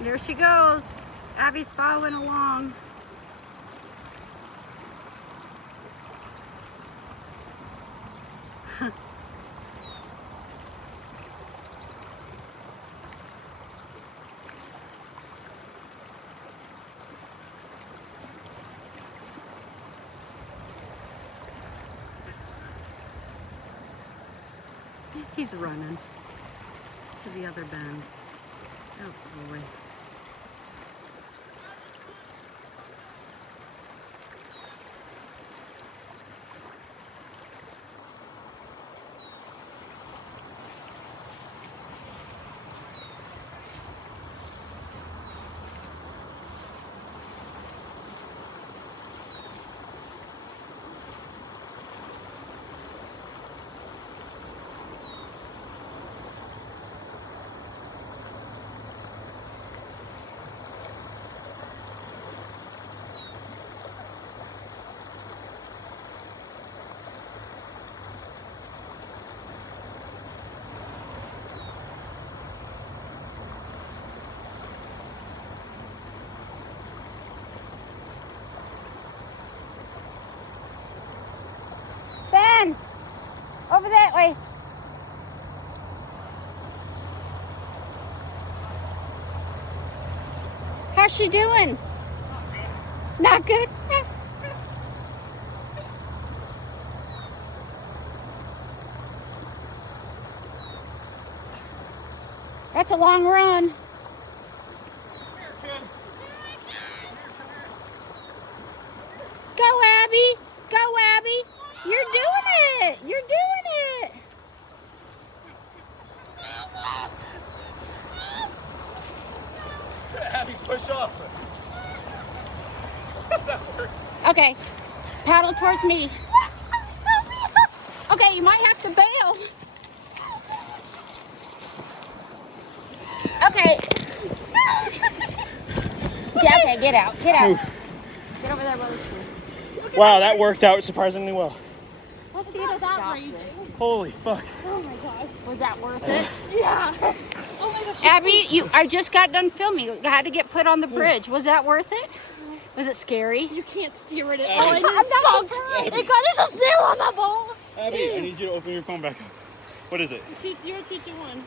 There she goes. Abby's following along. He's running to the other bend. Oh boy. Ben! Over that way. How's she doing? Not good? That's a long run. Go, Abby. Go, Abby. You're doing it. You're doing it. Abby, push off. That works. Okay. Paddle towards me. Okay, you might have to bail. Okay. Yeah, okay, get out. Get out. Move. Get over there, brother. Wow, that worked out surprisingly well. Let's see it stop. Holy fuck. Oh my gosh. Was that worth it? Yeah. Oh my gosh. Abby, I just got done filming. You had to get put on the bridge. Was that worth it? Was it scary? You can't steer it at Abby. all. And it sucked. There's a snail on the bowl. Abby, I need you to open your phone back up. What is it? 0221.